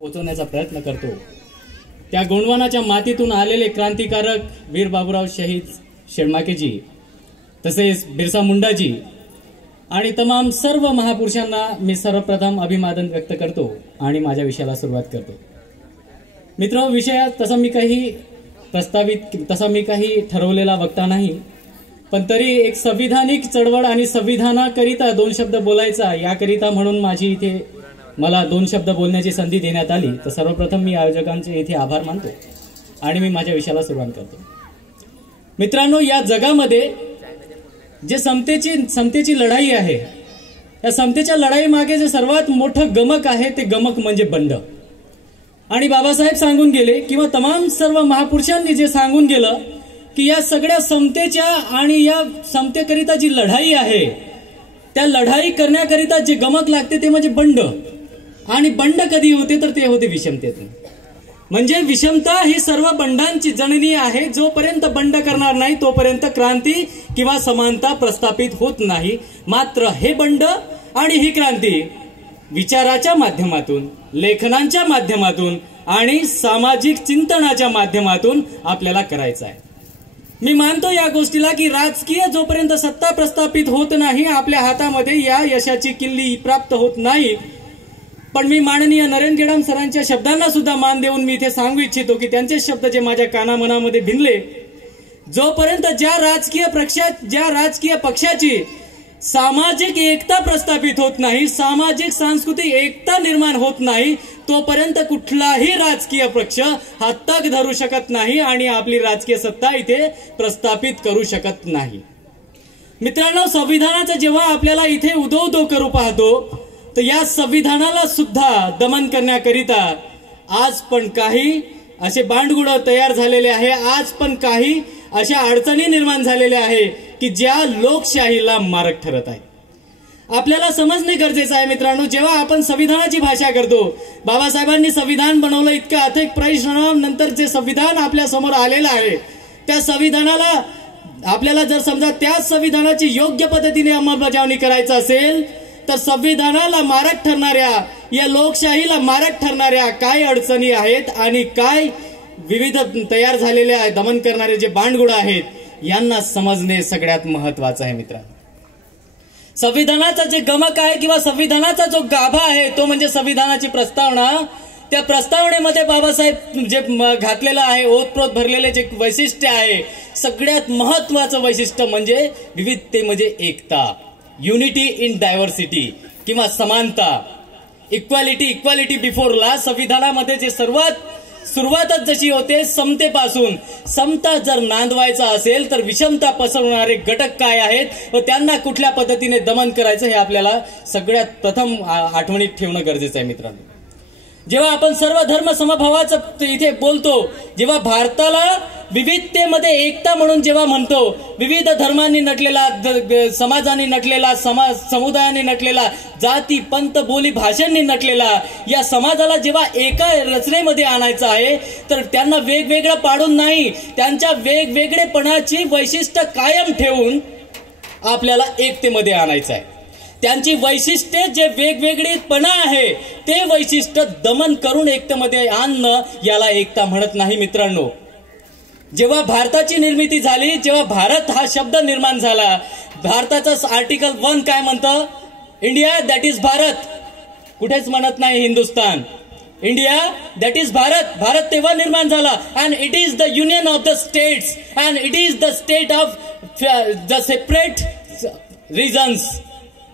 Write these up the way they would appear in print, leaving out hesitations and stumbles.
पोहोचवण्याचा प्रयत्न करतो। त्या गोंडवानाच्या मातीतून आलेले क्रांतिकारक वीर बाबूराव शहीद शेळमाकेजी, तसेच बिरसा मुंडाजी आणि तमाम सर्व महापुरुषांना मी सर्वप्रथम अभिवादन व्यक्त करतो आणि माझ्या विषयाला सुरुवात करतो। मित्र, विषयात तसा मी काही ठरवलेला वक्ता नाही, पण तरी एक संविधानिक चळवळ आणि संविधानाकरिता दोन शब्द बोलायचा याकरिता म्हणून मला दोन शब्द बोलण्याची संधी देण्यात आली। तर सर्वप्रथम मी आयोजकांचे इथे आभार मानतो आणि मी माझ्या विषयाला सुरुवात करतो। मित्रांनो, या जगामध्ये जे समतेची लढाई आहे, या समतेच्या लढाई मागे जे सर्वात मोठं गमक आहे ते गमक म्हणजे बंड। आणि बाबासाहेब सांगून गेले किंवा तमाम सर्व महापुरुषांनी जे सांगून गेलं की या सगळ्या समतेच्या आणि या समतेकरिता जी लढाई आहे त्या लढाई करण्याकरिता जे गमक लागते ते म्हणजे बंड। आणि बंड कधी होते तर ते होते विषमतेतून। म्हणजे विषमता ही सर्व बंडांची जननी आहे। जोपर्यंत बंड करणार नाही तोपर्यंत क्रांती किंवा समानता प्रस्थापित होत नाही। मात्र हे बंड आणि ही क्रांती विचाराच्या माध्यमातून, लेखनांच्या माध्यमातून आणि सामाजिक चिंतनाच्या माध्यमातून आपल्याला करायचं आहे। मी मानतो या गोष्टीला की राजकीय जोपर्यंत सत्ता प्रस्थापित होत नाही आपल्या हातामध्ये या यशाची किल्ली प्राप्त होत नाही। पण मी माननीय नरेंद्र गेडाम सरांच्या शब्दांना सुद्धा मान देऊन मी इथे सांगू इच्छितो की त्यांचे शब्द जे माझ्या कानामनामध्ये भिनले, जोपर्यंत ज्या राजकीय पक्षाची सामाजिक एकता प्रस्थापित होत नाही, सामाजिक सांस्कृतिक एकता निर्माण होत नाही, तोपर्यंत कुठलाही राजकीय पक्ष हा तग धरू शकत नाही आणि आपली राजकीय सत्ता इथे प्रस्थापित करू शकत नाही। मित्रांनो, संविधानाचं जेव्हा आपल्याला इथे उदो करू पाहतो तर या संविधानाला सुद्धा दमन करण्याकरिता आज पण काही असे बांडगुळ तयार झालेले आहे, आज पण काही अशा अडचणी निर्माण झालेल्या आहे की ज्या लोकशाहीला मारक ठरत आहे। आपल्याला समजणे गरजेचं आहे मित्रांनो। जेव्हा आपण संविधानाची भाषा करतो, बाबासाहेबांनी संविधान बनवलं, इतकं अथक परिश्रमानंतर जे संविधान आपल्या समोर आलेलं आहे त्या संविधानाला आपल्याला जर समजा त्या संविधानाची योग्य पद्धतीने अंमलबजावणी करायचं असेल तर संविधानाला मारक ठरणाऱ्या, या लोकशाहीला मारक ठरणाऱ्या काय अडचणी आहेत आणि काय विविध तयार झालेल्या दमन करणारे जे बांडगुळ आहेत यांना समजणे सगळ्यात महत्वाचं आहे। मित्रांनो, संविधानाचा जे गमक आहे किंवा संविधानाचा जो गाभा आहे तो म्हणजे संविधानाची प्रस्तावना। त्या प्रस्तावनेमध्ये बाबासाहेब जे घातलेलं आहे, ओतप्रोत भरलेले जे वैशिष्ट्य आहे, सगळ्यात महत्वाचं वैशिष्ट्य म्हणजे विविधतेमध्ये एकता, युनिटी इन डायव्हर्सिटी किंवा समानता, इक्वालिटी बिफोर लॉ। संविधानामध्ये जे सुरुवातच जशी होते समतेपासून, समता जर नांदवायचा असेल तर विषमता पसरवणारे घटक काय आहेत व त्यांना कुठल्या पद्धतीने दमन करायचं हे आपल्याला सगळ्यात प्रथम आठवणीत ठेवणं गरजेचं आहे। मित्रांनो, जेव्हा आपण सर्व धर्म समभावाचं इथे बोलतो, जेव्हा भारताला विविधतेमध्ये एकता म्हणून जेव्हा म्हणतो, विविध धर्मांनी नटलेला, समाजांनी नटलेला, समुदायांनी नटलेला, जाती पंथ बोली भाषांनी नटलेला या समाजाला जेव्हा एका रचनेमध्ये आणायचं आहे तर त्यांना वेगवेगळं पाडून नाही, त्यांच्या वेगवेगळेपणाची वैशिष्ट्य कायम ठेवून आपल्याला एकतेमध्ये आणायचं आहे। त्यांची वैशिष्ट्ये जे वेगवेगळेपणा आहे ते वैशिष्ट्य दमन करून एकतेमध्ये आणणं याला एकता म्हणत नाही। मित्रांनो, जेव्हा भारताची निर्मिती झाली, जेव्हा भारत हा शब्द निर्माण झाला, भारताचं आर्टिकल 1 काय म्हणतं? इंडिया दॅट इज भारत, कुठेच म्हणत नाही Hindustan. India that is Bharat, Bharat तेव्हा निर्माण झाला and it is the union of the states and it is the state of the separate regions.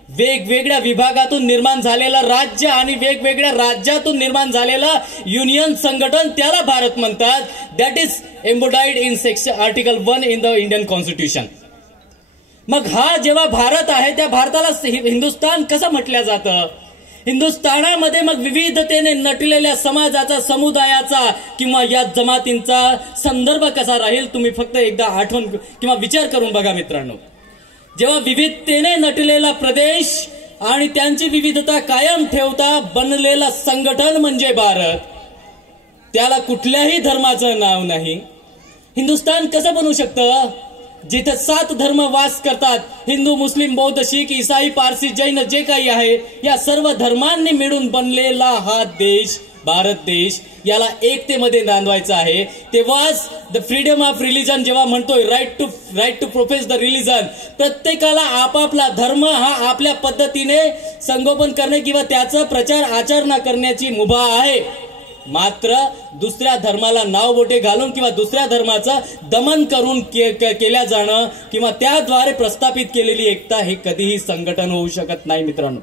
वेगवेगळ्या विभागातून निर्माण झालेला राज्य आणि वेगवेगळ्या राज्यातून निर्माण झालेला युनियन संघटन त्याला भारत म्हणतात। That is embodied in article 1 in the Indian constitution. मग हा जेव्हा भारत आहे त्या भारताला हिंदुस्थान कसं म्हटलं जातं? हिंदुस्थानामध्ये मग विविधतेने नटलेल्या समाजाचा, समुदायाचा किंवा या जमातींचा संदर्भ कसा राहील तुम्ही फक्त एकदा आठवण किंवा विचार करून बघा मित्रांनो। जेव्हा विविधतेने नटलेला प्रदेश आणि त्यांची विविधता कायम ठेवता बनलेला संघटन म्हणजे भारत, त्याला कुठल्याही धर्माचं नाव नाही। हिंदुस्थान कसं बनू शकतं? जिथे 7 धर्म वास करतात, हिंदू, मुस्लिम, बौद्ध, शीख, ईसाई, पारसी, जैन जे काही आहे या सर्व धर्मांनी मिळून बनलेला हा देश भारत देश याला एकतेमध्ये नांदवायचा आहे, तेव्हाच द फ्रीडम ऑफ रिलिजन जेव्हा म्हणतोय right to profess the religion, प्रत्येकाला आपापला धर्म हा आपल्या पद्धतीने संगोपन करणे किंवा त्याचा प्रचार आचरणा करण्याची मुभा आहे. मात्र दुसऱ्या धर्माला नाव बोटे घालून किंवा दुसऱ्या धर्माचं दमन करून केल्या जाणं किंवा त्याद्वारे प्रस्थापित केलेली एकता हे कधीही संघटन होऊ शकत नाही. मित्रांनो,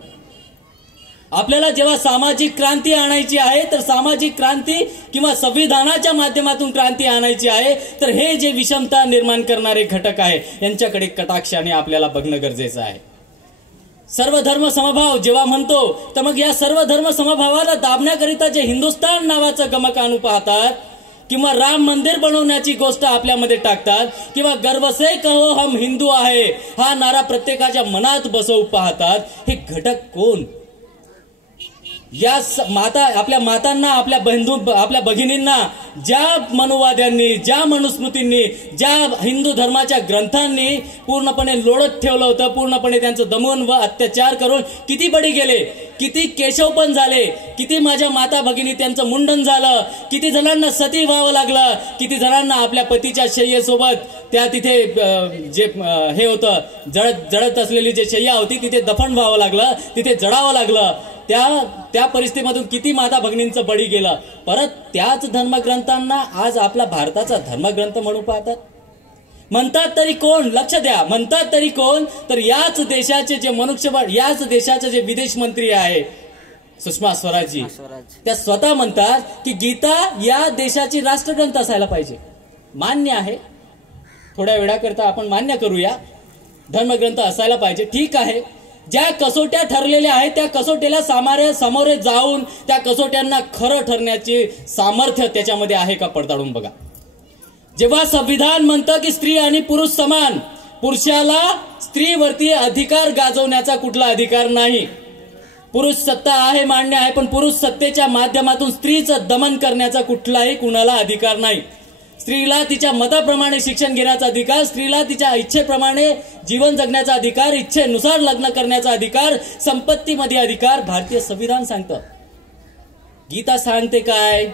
आपल्याला जेव्हा सामाजिक क्रांती आणायची आहे तर सामाजिक क्रांती किंवा संविधानाच्या माध्यमातून क्रांती आणायची आहे, तर हे जे विषमता निर्माण करणारे घटक आहे यांच्याकडे कटाक्षाने आपल्याला बघणं गरजेचं आहे. सर्व धर्म समभाव जेव्हा म्हणतो तर मग या सर्व धर्म समभावाला दाबण्याकरिता जे हिंदुस्थान नावाचं गमक आणू पाहतात किंवा राम मंदिर बनवण्याची गोष्ट आपल्यामध्ये टाकतात किंवा गर्व से कहो हम हिंदू आहे हा नारा प्रत्येकाच्या मनात बसवू पाहतात, हे घटक कोण? या आपल्या मातांना, आपल्या बंधू, आपल्या भगिनींना ज्या मनुवाद्यांनी, ज्या मनुस्मृतींनी, ज्या हिंदू धर्माच्या ग्रंथांनी पूर्णपणे लोळत ठेवलं होतं, पूर्णपणे त्यांचं दमन व अत्याचार करून किती बळी गेले, किती केशवपण झाले, किती माझ्या माता भगिनी त्यांचं मुंडन झालं, किती जणांना सती व्हावं लागलं, किती जणांना आपल्या पतीच्या शय्येसोबत त्या तिथे जे हे होतं जळत असलेली जे शय्या होती तिथे दफन व्हावं लागलं, तिथे जळावं लागलं. त्या परिस्थितीमधून किती माता भगिनींचं बळी गेलं. परत त्याच धर्मग्रंथांना आज आपला भारताचा धर्मग्रंथ म्हणू पाहतात. म्हणतात तरी कोण? लक्ष द्या, म्हणतात तरी कोण? तर याच देशाचे जे मनुष्यबळ, याच देशाचे जे विदेश मंत्री आहे सुषमा स्वराज, त्या स्वतः म्हणतात की गीता या देशाची राष्ट्रग्रंथ असायला पाहिजे. मान्य आहे, थोड्या वेळाकरता आपण मान्य करूया, धर्मग्रंथ असायला पाहिजे, ठीक आहे. ज्या कसोट्या ठरलेल्या आहेत त्या कसोट्याला सामोरे जाऊन त्या कसोट्यांना खरं ठरण्याचे सामर्थ्य त्याच्यामध्ये आहे का पडताळून बघा. जेव्हा संविधान म्हणतं की स्त्री आणि पुरुष समान, पुरुषाला स्त्रीवरती अधिकार गाजवण्याचा कुठला अधिकार नाही. पुरुष सत्ता आहे, मान्य आहे, पण पुरुष सत्तेच्या माध्यमातून स्त्रीचं दमन करण्याचा कुठलाही कुणाला अधिकार नाही. स्त्रीला तिच्या मताप्रमाणे शिक्षण घेण्याचा अधिकार, स्त्रीला तिच्या इच्छेप्रमाणे जीवन जगण्याचा अधिकार, इच्छेनुसार लग्न करण्याचा अधिकार, संपत्तीमध्ये अधिकार भारतीय संविधान सांगतं. गीता सांगते काय?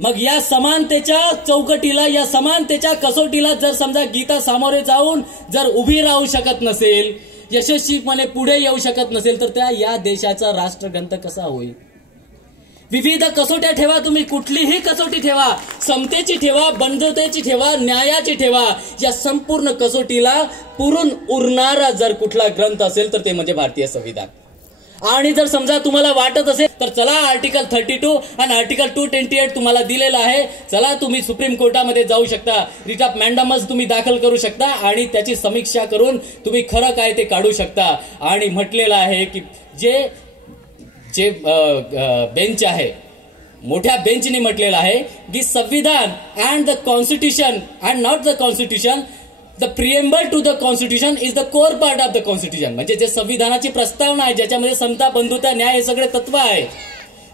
मग या समानतेच्या चौकटीला, या समानतेच्या कसोटीला जर समजा गीता सामोरे जाऊन जर उभी राहू शकत नसेल, यशस्वीपणे पुढे येऊ शकत नसेल, तर त्या या देशाचा राष्ट्रग्रंथ कसा होईल? विविध कसोट्या ठेवा, तुम्ही कुठलीही कसोटी ठेवा, समतेची ठेवा, बंधुतेची ठेवा, न्यायाची ठेवा, या संपूर्ण कसोटीला पुरून उरणारा जर कुठला ग्रंथ असेल तर ते म्हणजे भारतीय संविधान. आणि जर समजा तुम्हाला वाटत असेल तर चला आर्टिकल 32 आणि आर्टिकल 228 तुम्हाला दिलेला आहे, चला तुम्ही सुप्रीम कोर्टामध्ये जाऊ शकता, रिट ऑफ मॅन्डमस तुम्ही दाखल करू शकता आणि त्याची समीक्षा करून तुम्ही खरं काय ते काढू शकता. आणि म्हटलेलं आहे की जे बेंच आहे, मोठ्या बेंचने म्हटलेलं आहे की संविधान and the constitution and not the constitution, the preamble to the constitution is the core part of the constitution. म्हणजे जे संविधानाची प्रस्तावना आहे ज्याच्यामध्ये समता, बंधुता, न्याय हे सगळे तत्व आहे.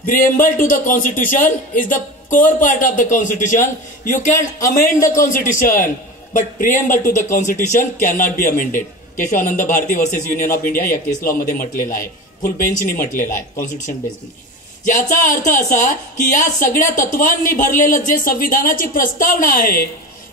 Preamble to the constitution is the core part of the constitution. You can amend the constitution but preamble to the constitution can not be amended. Keshavananda Bharati versus union of India या केस लॉ मध्ये म्हटलेलं आहे, फुल बेंचनी म्हटलेलं आहे, constitution बेंचनी. याचा अर्थ असा की या सगळ्या तत्वांनी भरलेलं जे संविधानाची प्रस्तावना आहे,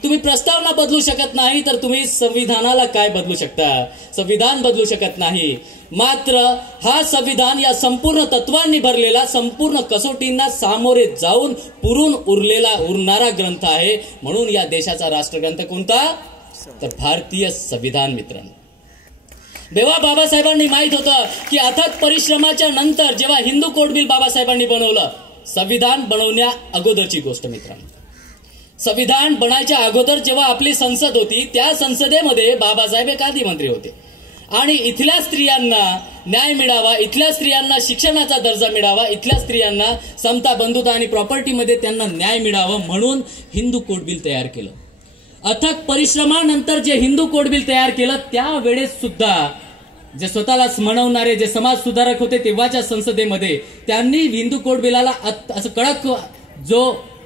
तुम्ही प्रस्तावना बदलू शकत नाही तर तुम्ही संविधानाला काय बदलू शकता? संविधान बदलू शकत नाही. मात्र हा संविधान या संपूर्ण तत्वांनी भरलेला, संपूर्ण कसोटींना सामोरे जाऊन पुरून उरणारा ग्रंथ आहे. म्हणून या देशाचा राष्ट्रग्रंथ कोणता? तर भारतीय संविधान. मित्रांनो, जेव्हा बाबासाहेबांनी माहित होतं की अथक परिश्रमाच्या नंतर जेव्हा हिंदू कोड बिल बाबासाहेबांनी बनवलं, संविधान बनवण्या अगोदरची गोष्ट मित्रांनो, संविधान बनायच्या अगोदर जेव्हा आपली संसद होती त्या संसदेमध्ये बाबासाहेब एक आदी मंत्री होते आणि इथल्या स्त्रियांना न्याय मिळावा, इथल्या स्त्रियांना शिक्षणाचा दर्जा मिळावा, इथल्या स्त्रियांना समता, बंधुता आणि प्रॉपर्टीमध्ये त्यांना न्याय मिळावा म्हणून हिंदू कोड बिल तयार केलं. अथक परिश्रमानंतर जे हिंदू कोड बिल तयार केलं त्यावेळेस सुद्धा जे स्वतःला म्हणवणारे जे समाज सुधारक होते तेव्हाच्या संसदेमध्ये त्यांनी हिंदू कोड बिलाला असं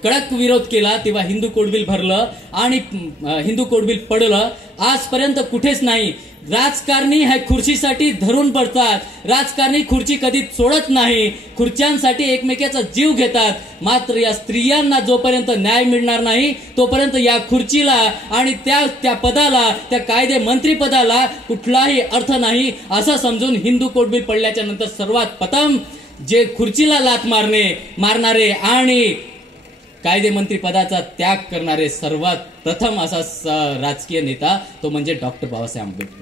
कडक विरोध केला. तेव्हा हिंदू कोड बिल भरलं आणि हिंदू कोड बिल पडलं. आजपर्यंत कुठेच नाही. राजकारणी हे खुर्चीसाठी धरून पडतात, राजकारणी खुर्ची कधी सोडत नाही, खुर्च्यांसाठी एकमेकाचा जीव घेतात. मात्र या स्त्रियांना जोपर्यंत न्याय मिळणार नाही तोपर्यंत या खुर्चीला आणि त्या पदाला, त्या कायदे मंत्री पदाला कुठलाही अर्थ नाही असं समजून हिंदू कोड बिल पडल्याच्या नंतर सर्वात प्रथम जे खुर्चीला लाथ मारणारे आणि कायदे मंत्री पदाचा त्याग करणारे सर्वात प्रथम असा राजकीय नेता तो म्हणजे डॉक्टर बाबासाहेब आंबेडकर.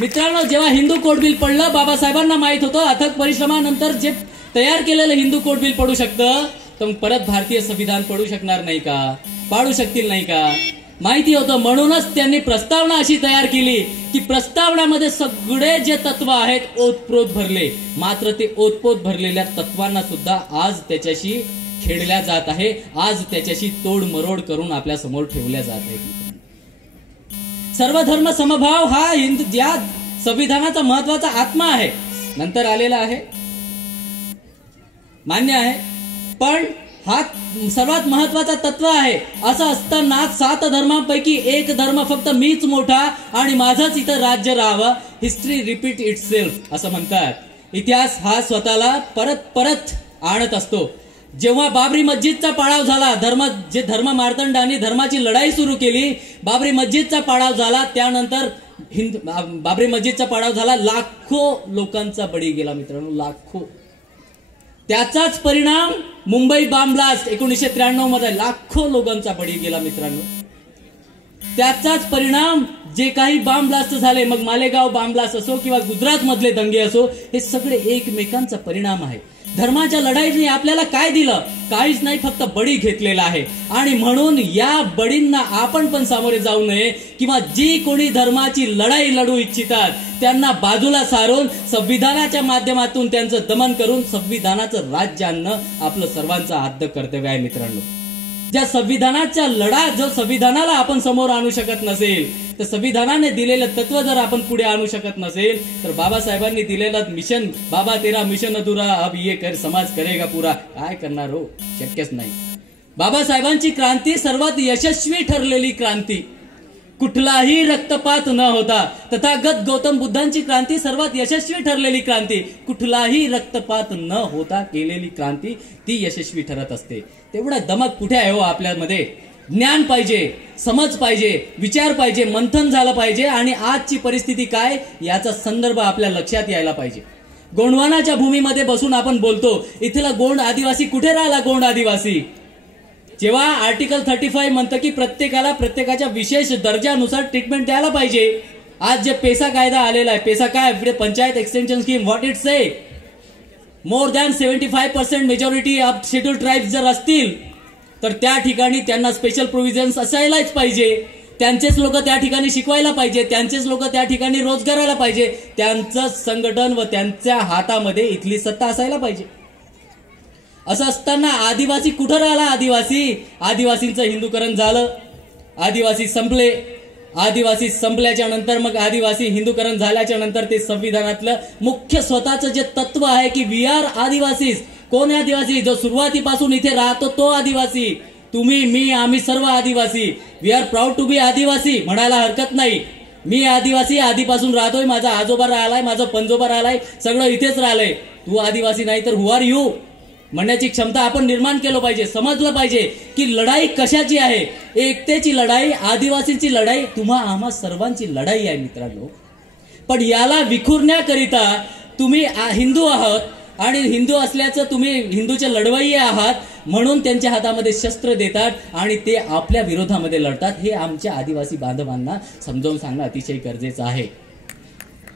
मित्रांनो, जेव्हा हिंदू कोड बिल पडलं, बाबासाहेबांना माहित होतं अथक परिश्रमानंतर जे तयार केलेलं हिंदू कोड बिल पडू शकतं, तर परत भारतीय संविधान पडू शकणार नाही का, पाडू शकतील नाही का, माहिती होतं. म्हणूनच त्यांनी प्रस्तावना अशी तयार केली की प्रस्तावनामध्ये सगळे जे तत्व आहेत ओतप्रोत भरले. मात्र ते ओतप्रोत भरलेल्या तत्वांना सुद्धा आज त्याच्याशी खेळल्या जात आहे, आज त्याच्याशी तोडमरोड करून आपल्या समोर ठेवल्या जात आहे. सर्वधर्म समभाव हा या संविधानाचा महत्वाचा आत्मा आहे. नंतर आलेला आहे, मान्य आहे, पण हा सर्वात महत्वाचा तत्व आहे. असं असताना 7 धर्मांपैकी एक धर्म फक्त मीच मोठा आणि माझंच इथं राज्य राहावं. हिस्ट्री रिपीट इट सेल्फ असं म्हणतात. इतिहास हा स्वतःला परत परत आणत असतो. जेव्हा बाबरी मस्जिदचा पाडाव झाला, धर्म मार्तंडांनी धर्माची लढाई सुरू केली, बाबरी मस्जिदचा पाडाव झाला, त्यानंतर बाबरी मस्जिदचा पाडाव झाला, लाखो लोकांचा बळी गेला मित्रांनो, लाखो. त्याचाच परिणाम मुंबई बॉम्ब ब्लास्ट 1993 मध्ये लाखो लोकांचा बळी गेला मित्रांनो. त्याचाच परिणाम जे काही बॉम्ब ब्लास्ट झाले, मग मालेगाव बॉम्ब ब्लास्ट असो किंवा गुजरात मधले दंगे असो, हे सगळे एकमेकांचा परिणाम आहे. धर्माच्या लढाईने आपल्याला काय दिलं? काहीच नाही, फक्त बळी घेतलेला आहे. आणि म्हणून या बळींना आपण पण सामोरे जाऊ नये किंवा जी कोणी धर्माची लढाई लढू इच्छितात त्यांना बाजूला सारून संविधानाच्या माध्यमातून त्यांचं दमन करून संविधानाचं राज्य आणणं आपलं सर्वांचं आद्य कर्तव्य आहे मित्रांनो. ज्या संविधानाच्या लढा जो संविधानाला आपण समोर आणू शकत नसेल, तर संविधानाने दिलेलं तत्व जर आपण पुढे आणू शकत नसेल, तर बाबासाहेबांनी दिलेलं मिशन, बाबा तेरा मिशन अधुरा अब ये कर समाज करेगा पुरा, काय करणार हो, शक्यच नाही. बाबासाहेबांची क्रांती सर्वात यशस्वी ठरलेली क्रांती, कुठलाही रक्तपात न होता. तथागत गौतम बुद्धांची क्रांती सर्वात यशस्वी ठरलेली क्रांती, कुठलाही रक्तपात न होता केलेली क्रांती ती यशस्वी ठरत असते. तेवढा दमक कुठे आहे हो आपल्यामध्ये? ज्ञान पाहिजे, समज पाहिजे, विचार पाहिजे, मंथन झालं पाहिजे आणि आजची परिस्थिती काय याचा संदर्भ आपल्या लक्षात यायला पाहिजे. गोंडवानाच्या भूमीमध्ये बसून आपण बोलतो, इथला गोंड आदिवासी कुठे राहिला? गोंड आदिवासी जेव्हा आर्टिकल 35 म्हणतं की प्रत्येकाला प्रत्येकाच्या विशेष दर्जानुसार ट्रीटमेंट द्यायला पाहिजे. आज जे पेसा कायदा आलेला आहे, पेसा काय, panchayat extension scheme, what it say, more than 75% majority of schedule tribes जर असतील तर त्या ठिकाणी त्यांना स्पेशल प्रोव्हिजन्स असायलाच पाहिजे. त्यांचेच लोक त्या ठिकाणी शिकवायला पाहिजे, त्यांचेच लोक त्या ठिकाणी रोजगाराला पाहिजे, त्यांचं संघटन व त्यांच्या हातामध्ये इथली सत्ता असायला पाहिजे. असं असताना आदिवासी कुठं राहिला? आदिवासींचं हिंदूकरण झालं, आदिवासी संपले. आदिवासी संपल्याच्या नंतर मग आदिवासी हिंदूकरण झाल्याच्या नंतर ते संविधानातलं मुख्य स्वतःचं जे तत्व आहे की वी आर आदिवासीज. कोण आदिवासी? जो सुरुवातीपासून इथे राहतो तो आदिवासी. तुम्ही, मी, आम्ही सर्व आदिवासी. We R proud to be आदिवासी म्हणायला हरकत नाही. मी आदिवासी, आधीपासून राहतोय, माझा आजोबा राहिलाय, माझा पंजोबा राहिलाय, सगळं इथेच राहिलंय. तू आदिवासी नाही तर हु आर यू म्हणण्याची क्षमता आपण निर्माण केलं पाहिजे. समजलं पाहिजे की लढाई कशाची आहे. एकतेची लढाई, आदिवासींची लढाई, तुम्हा आम्हा सर्वांची लढाई आहे मित्रांनो. पण याला विखुरण्याकरिता तुम्ही हिंदू आहात आणि हिंदू असल्याचं तुम्ही हिंदूचे लढवय्ये आहात म्हणून त्यांच्या हातामध्ये शस्त्र देतात आणि ते आपल्या विरोधामध्ये लढतात. हे आमच्या आदिवासी बांधवांना समजावून सांगणं अतिशय गरजेचं आहे.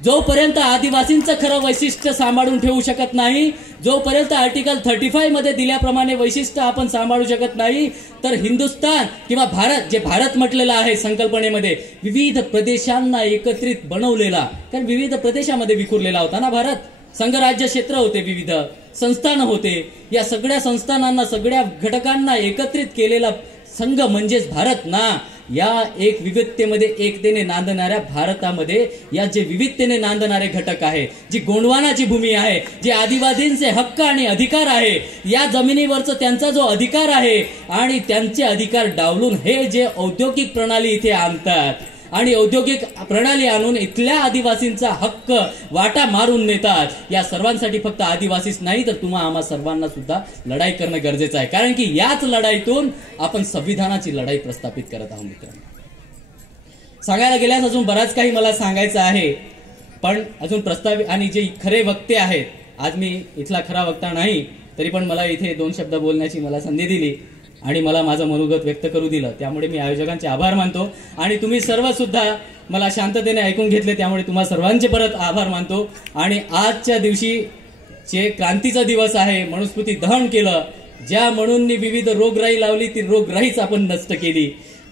जोपर्यंत आदिवासींचं खरं वैशिष्ट्य सांभाळून ठेवू शकत नाही, जोपर्यंत आर्टिकल 35 मध्ये दिल्याप्रमाणे वैशिष्ट्य आपण सांभाळू शकत नाही, तर हिंदुस्थान किंवा भारत, जे भारत म्हटलेलं आहे संकल्पनेमध्ये, विविध प्रदेशांना एकत्रित बनवलेला, कारण विविध प्रदेशामध्ये विखुरलेला होता ना भारत. संघराज्य क्षेत्र होते, विविध संस्थान होते. या सगळ्या संस्थानांना, सगळ्या घटकांना एकत्रित केलेला संघ म्हणजेच भारत ना. या एक विविधतेमध्ये एकतेने नांदणाऱ्या भारतामध्ये या जे विविधतेने नांदणारे घटक आहे, जी गोंडवानाची भूमी आहे, जे आदिवासींचे हक्क आणि अधिकार आहे, या जमिनीवरचा त्यांचा जो अधिकार आहे आणि त्यांचे अधिकार डावलून हे जे औद्योगिक प्रणाली इथे आणतात आणि औद्योगिक प्रणाली आणून इथल्या आदिवासींचा हक्क वाटा मारून नेतात। या सर्वांसाठी फक्त आदिवासीच नाही तर तुम्हा आम्हा सर्वांना सुद्धा लढाई करणं गरजेचं आहे, कारण की याच लढाईतून आपण संविधानाची लढाई प्रस्थापित करत आहोत। मित्रांनो, सांगायला गेल्यास अजून बराच काही मला सांगायचं आहे, पण अजून प्रस्तावित आणि जे खरे वक्ते आहेत, आज मी इथला खरा वक्ता नाही तरी पण मला इथे 2 शब्द बोलण्याची मला संधी दिली आणि मला माझं मनोगत व्यक्त करू दिलं, त्यामुळे मी आयोजकांचे आभार मानतो। आणि तुम्ही सर्व सुद्धा मला शांततेने ऐकून घेतले, त्यामुळे तुम्हा सर्वांचे परत आभार मानतो। आणि आजच्या दिवशी जे क्रांतीचा दिवस आहे, मनुस्मृती दहन केलं, ज्या म्हणून विविध रोगराई लावली ती रोगराईच आपण नष्ट केली,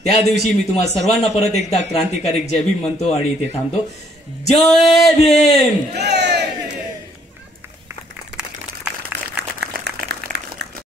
त्या दिवशी मी तुम्हा सर्वांना परत एकदा क्रांतिकारी जय भीम म्हणतो आणि इथे थांबतो। जय भीम।